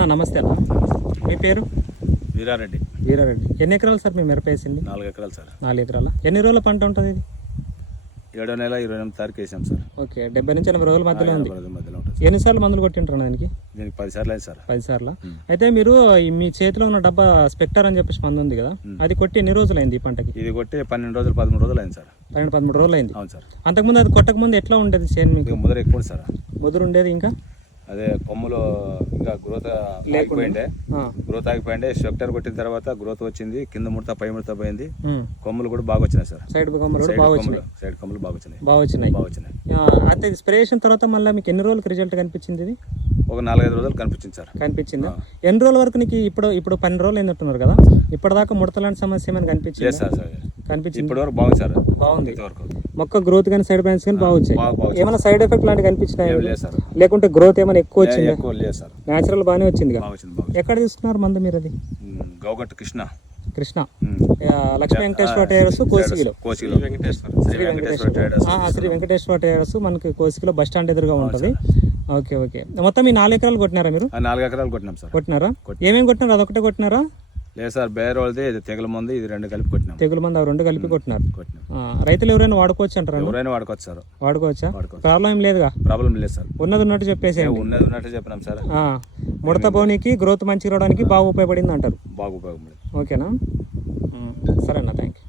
అన్న నమస్తే అన్న. మీ పేరు? వీరారెడ్డి. వీరారెడ్డి. ఎన్ని ఎకరాలు సార్ మీ మిరప వేసింది? నాలుగు ఎకరాలు సార్. నాలుగు ఎకరాల? ఎన్ని రోజుల పంట ఉంటుంది ఇది? ఏడో నెల ఇరవై ఎనిమిది తారీఖు వేసాం సార్. ఓకే డెబ్బై నుంచి ఎనభై రోజుల మధ్యలో ఉంది. రోజుల మధ్యలో ఉంటుంది ఎన్నిసార్లు మందులు కొట్టింటారు దానికి? దీనికి పది సార్లు అయింది సార్. పది సార్లు? అయితే మీరు మీ చేతిలో ఉన్న డబ్బా స్పెక్టర్ అని చెప్పేసి మందు ఉంది కదా అది కొట్టి ఎన్ని రోజులు అయింది ఈ పంటకి? ఇది కొట్టి పన్నెండు రోజులు పదమూడు రోజులు అయింది సార్. పన్నెండు పదమూడు రోజులు అయింది. అవును సార్. అంతకుముందు అది కొట్టక ముందు ఎట్లా ఉండేది చేను మీకు? ముదర ఎక్కువ సార్. ముదురు ఉండేది ఇంకా? అదే కొమ్ములు ఇంకా గ్రోత్ ఆగిపోయిండే. గ్రోత్ ఆగిపోయిండే. స్ట్రక్చర్ కొట్టిన తర్వాత గ్రోత్ వచ్చింది. కింద ముడత పై ముడత పోయింది. కొమ్ములు కూడా బాగా వచ్చినాయి సార్. సైడ్ కొమ్మలు బాగా వచ్చినాయి. సైడ్ కొమ్ములు బాగా వచ్చినాయి. బాగా వచ్చినాయి. బాగా వచ్చినాయి. అయితే స్ప్రే చేసిన తర్వాత మళ్ళీ మీకు ఎన్ని రోజులకు రిజల్ట్ కనిపించింది ఇది? ఒక నాలుగైదు రోజులు కనిపించింది సార్. కనిపించిందా? ఎన్ని రోజుల వరకు నీకు ఇప్పుడు ఇప్పుడు పన్నెండు రోజులు ఏంటంటున్నారు కదా? ఇప్పటిదాకా ముడత లాంటి సమస్య ఏమైనా కనిపించింది? సార్. కనిపించింది. ఇప్పటి వరకు బాగుంది సార్. బాగుంది. మొక్క గ్రోత్ కానీ సైడ్ బ్రాంచ్ కానీ బాగా వచ్చాయి బాగా బాగా ఏమైనా సైడ్ ఎఫెక్ట్ లాంటివి కనిపించినాయి ఏం లేదు సార్. లేకుంటే గ్రోత్ ఏమైనా ఎక్కువ వచ్చిందా? న్యాచురల్ బాగానే వచ్చింది ఎక్కడ తీసుకున్నారు మందు మీరు అది? ఉమ్, గౌగట్టు కృష్ణ. కృష్ణ. లక్ష్మీ వెంకటేశ్వర టైరస్ వెంకటేశ్వర శ్రీ వెంకటేశ్వర. ట్రేడర్స్ ఆ, శ్రీ వెంకటేశ్వర టైరస్ మనకి కోసిగిలో బస్ స్టాండ్ ఎదురుగా ఉంటుంది. Okay okay. మొత్తం ఈ నాలుగు ఎకరాలు కొట్టినారా మీరు? ఆ నాలుగు ఎకరాలు కొట్టినాం సార్. కొట్టినారా? ఏమేమి కొట్టినారు? అదొకటే కొట్టినారా? లేదు సార్ బేర్ వాళ్ళది ఇది తెగల మంది ఇది రెండు కలిపి కొట్టినాం. తెగులు మంది అవి రెండు కలిపి కొట్టినారు. కొట్టినాం. ఆ, రైతులు ఎవరైనా వాడుకోవచ్చు అంటారా ఎవరైనా వాడుకోవచ్చు సార్. వాడుకోవచ్చా? వాడుకోవచ్చు. ప్రాబ్లం ఏం లేదుగా? ప్రాబ్లం లేదు సార్. ఉన్నది ఉన్నట్టు చెప్పేసేయండి. ఉన్నది ఉన్నట్టు చెప్పినాం సార్. ఆ, ముడత బోనికి గ్రోత్ మంచిగా రావడానికి బాగా ఉపయోగపడింది అంటారు బాగా ఉపయోగపడింది ఓకేనా? ఉమ్, సరే అన్న థ్యాంక్